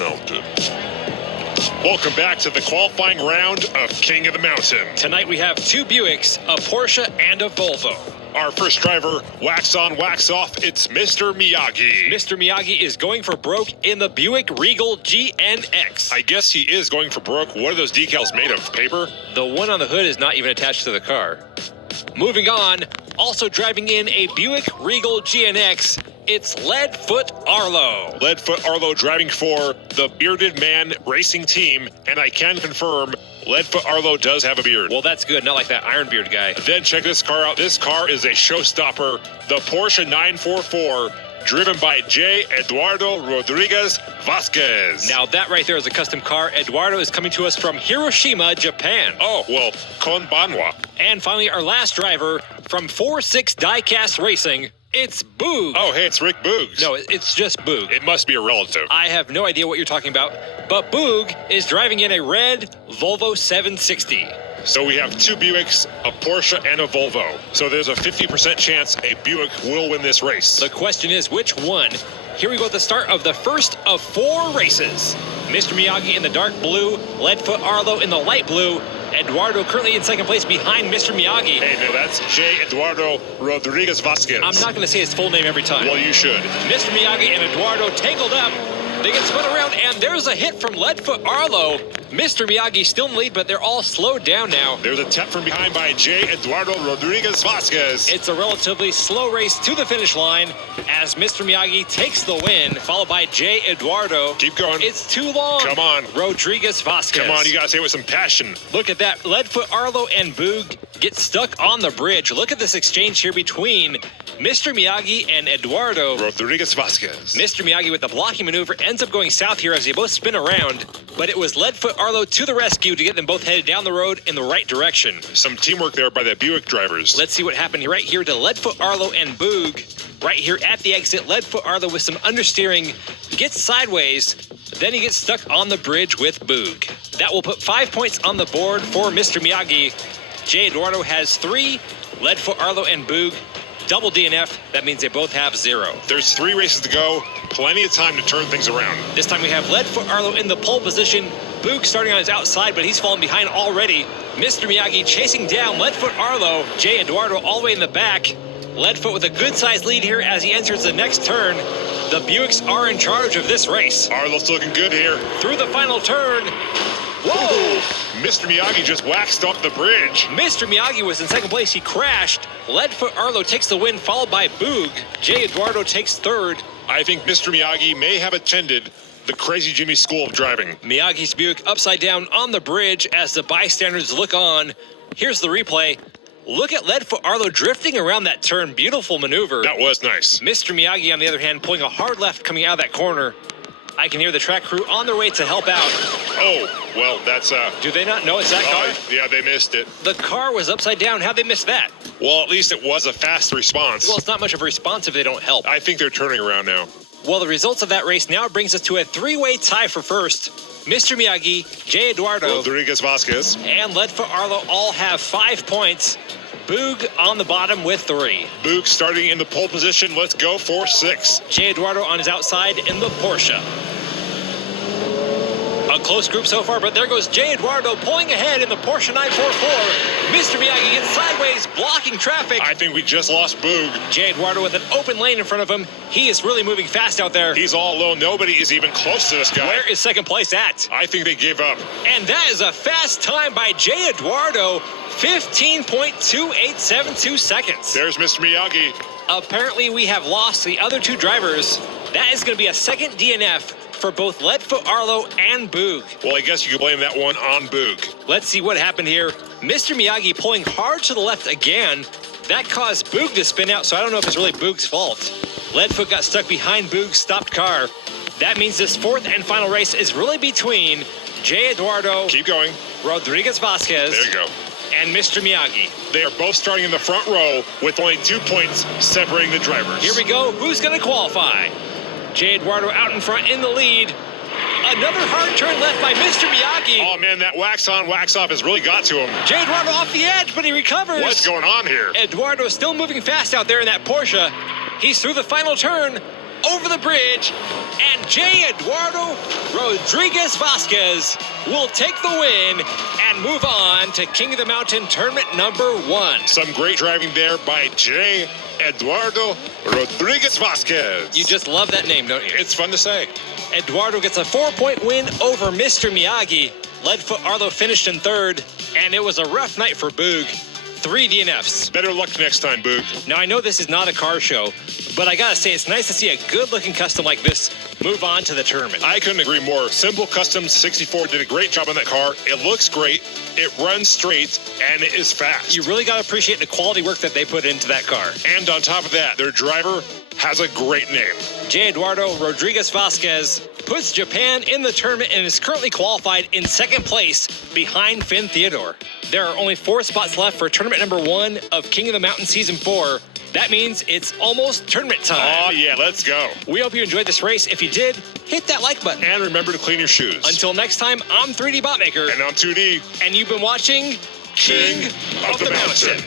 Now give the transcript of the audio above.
Mountain. Welcome back to the qualifying round of King of the Mountain. Tonight we have two Buicks, a Porsche, and a Volvo. Our first driver, wax on, wax off, it's Mr. Miyagi. Mr. Miyagi is going for broke in the Buick Regal GNX. I guess he is going for broke. What are those decals made of? Paper? The one on the hood is not even attached to the car. Moving on, also driving in a Buick Regal GNX, it's Leadfoot Arlo. Leadfoot Arlo driving for the Bearded Man Racing Team, and I can confirm Leadfoot Arlo does have a beard. Well, that's good, not like that Ironbeard guy. Then check this car out. This car is a showstopper, the Porsche 944, driven by J. Eduardo Rodriguez Vasquez. Now that right there is a custom car. Eduardo is coming to us from Hiroshima, Japan. Oh, well, konbanwa. And finally, our last driver from 4-6 Diecast Racing, it's Boog. Oh, hey, it's Rick Boogs. No, it's just Boog. It must be a relative. I have no idea what you're talking about, but Boog is driving in a red Volvo 760. So we have two Buicks, a Porsche, and a Volvo. So there's a 50% chance a Buick will win this race. The question is, which one? Here we go at the start of the first of 4 races. Mr. Miyagi in the dark blue, Leadfoot Arlo in the light blue, Eduardo currently in second place behind Mr. Miyagi. Hey, no, that's J. Eduardo Rodriguez Vasquez. I'm not going to say his full name every time. Well, you should. Mr. Miyagi and Eduardo tangled up. They get spun around, and there's a hit from Leadfoot Arlo. Mr. Miyagi still in the lead, but they're all slowed down now. There's a tap from behind by J. Eduardo Rodriguez Vasquez. It's a relatively slow race to the finish line as Mr. Miyagi takes the win, followed by J. Eduardo. Keep going. It's too long. Come on. Rodriguez Vasquez. Come on, you gotta say it with some passion. Look at that. Leadfoot Arlo and Boog get stuck on the bridge. Look at this exchange here between Mr. Miyagi and Eduardo. Rodriguez Vasquez. Mr. Miyagi with the blocking maneuver ends up going south here as they both spin around, but it was Leadfoot Arlo to the rescue to get them both headed down the road in the right direction. Some teamwork there by the Buick drivers. Let's see what happened right here to Leadfoot Arlo and Boog. Right here at the exit, Leadfoot Arlo with some understeering gets sideways, then he gets stuck on the bridge with Boog. That will put 5 points on the board for Mr. Miyagi. J. Eduardo has 3, Leadfoot Arlo and Boog double DNF. That means they both have 0. There's 3 races to go. Plenty of time to turn things around. This time we have Leadfoot Arlo in the pole position. Boog starting on his outside, but he's fallen behind already. Mr. Miyagi chasing down Leadfoot Arlo. J. Eduardo all the way in the back. Leadfoot with a good-sized lead here as he enters the next turn. The Buicks are in charge of this race. Arlo's looking good here. Through the final turn. Whoa! Ooh, Mr. Miyagi just waxed off the bridge. Mr. Miyagi was in second place. He crashed. Leadfoot Arlo takes the win, followed by Boog. J. Eduardo takes third. I think Mr. Miyagi may have attended the Crazy Jimmy School of Driving. Miyagi's Buick upside down on the bridge as the bystanders look on. Here's the replay. Look at Leadfoot Arlo drifting around that turn. Beautiful maneuver. That was nice. Mr. Miyagi, on the other hand, pulling a hard left coming out of that corner. I can hear the track crew on their way to help out. Oh, well, that's Do they not know it's that car? Yeah, they missed it. The car was upside down. How'd they miss that? Well, at least it was a fast response. Well, it's not much of a response if they don't help. I think they're turning around now. Well, the results of that race now brings us to a 3-way tie for first. Mr. Miyagi, J. Eduardo, Rodriguez Vasquez, and Leadfoot Arlo all have 5 points. Boog on the bottom with 3. Boog starting in the pole position. Let's go for 6. J. Eduardo on his outside in the Porsche. A close group so far, but there goes J. Eduardo pulling ahead in the Porsche 944. Mr. Miyagi gets sideways, blocking traffic. I think we just lost Boog. J. Eduardo with an open lane in front of him. He is really moving fast out there. He's all alone. Nobody is even close to this guy. Where is second place at? I think they gave up. And that is a fast time by J. Eduardo, 15.2872 seconds. There's Mr. Miyagi. Apparently, we have lost the other 2 drivers. That is going to be a second DNF for both Leadfoot Arlo and Boog. Well, I guess you could blame that one on Boog. Let's see what happened here. Mr. Miyagi pulling hard to the left again. That caused Boog to spin out, so I don't know if it's really Boog's fault. Leadfoot got stuck behind Boog's stopped car. That means this 4th and final race is really between J. Eduardo, Keep going. Rodriguez Vasquez, There you go. and Mr. Miyagi. They are both starting in the front row with only 2 points separating the drivers. Here we go. Who's going to qualify? J. Eduardo out in front in the lead. Another hard turn left by Mr. Miyagi. Oh, man, that wax on, wax off has really got to him. J. Eduardo off the edge, but he recovers. What's going on here? Eduardo is still moving fast out there in that Porsche. He's through the final turn. over the bridge, and J. Eduardo Rodriguez Vasquez will take the win and move on to King of the Mountain tournament number 1. Some great driving there by J. Eduardo Rodriguez Vasquez. You just love that name, don't you? It's fun to say. Eduardo gets a 4-point win over Mr. Miyagi. Leadfoot Arlo finished in 3rd, and it was a rough night for Boog. 3 DNFs. Better luck next time, Boog. Now, I know this is not a car show, but I gotta say, it's nice to see a good-looking custom like this move on to the tournament. I couldn't agree more. Simple Custom 64 did a great job on that car. It looks great, it runs straight, and it is fast. You really gotta appreciate the quality work that they put into that car. And on top of that, their driver has a great name. J. Eduardo Rodriguez Vasquez puts Japan in the tournament and is currently qualified in 2nd place behind Finn Theodore. There are only 4 spots left for tournament number 1 of King of the Mountain Season 4. That means it's almost tournament time. Oh, yeah, let's go. We hope you enjoyed this race. If you did, hit that like button. And remember to clean your shoes. Until next time, I'm 3dbotmaker. And I'm 2D. And you've been watching King of the Mountain.